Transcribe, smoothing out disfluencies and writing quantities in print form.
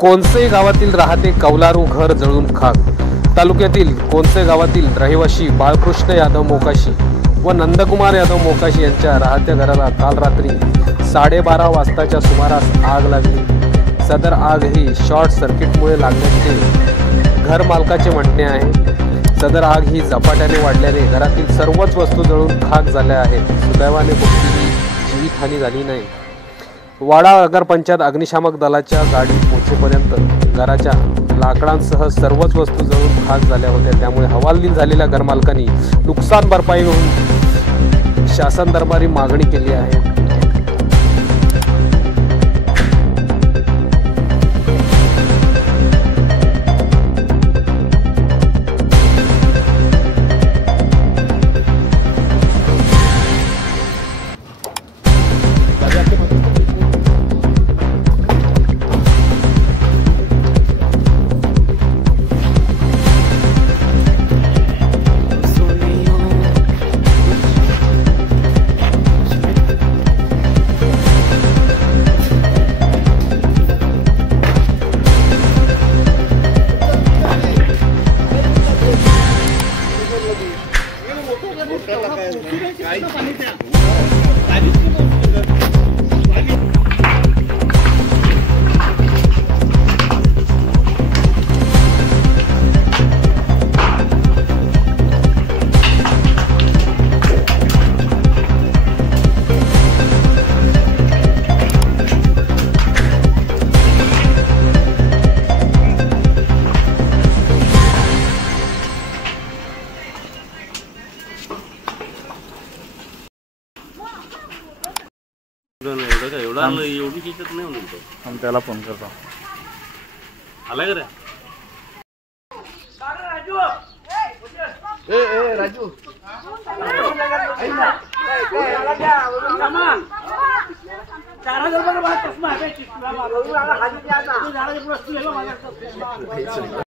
कोणसे गावातील राहते कौलारू घर जळून खाक। तालुक्यातील कोणसे गावातील रहिवासी बाळकृष्ण यादव मोकाशी व नंदकुमार यादव मोकाशी यांच्या राहत्या घराला काल रात्री 12:30 वाजताच्या सुमारास आग लागली। सदर आग ही शॉर्ट सर्किटमुळे लागल्याचे घर मालकाचे म्हणणे आहे। सदर आग ही झपाट्याने वाढल्याने घरातील सर्वच वस्तू जळून खाक झाल्या आहेत। सुदैवाने कोणतीही जीवितहानी झाली नाही। वाडा नगरपंचायत अग्निशामक दलाच्या गाडी पोहोचेपर्यंत घराच्या लाकडांसह सर्वच वस्तू जळून खाक झाल्या होत्या। त्यामुळे हवालदिल झालेल्या घरमालकांनी नुकसान भरपाई म्हणून शासन दरबारी मागणी केली आहे। एवढी शिकत नाही म्हणतो हम त्याला फोन करतो। आलाय का राजू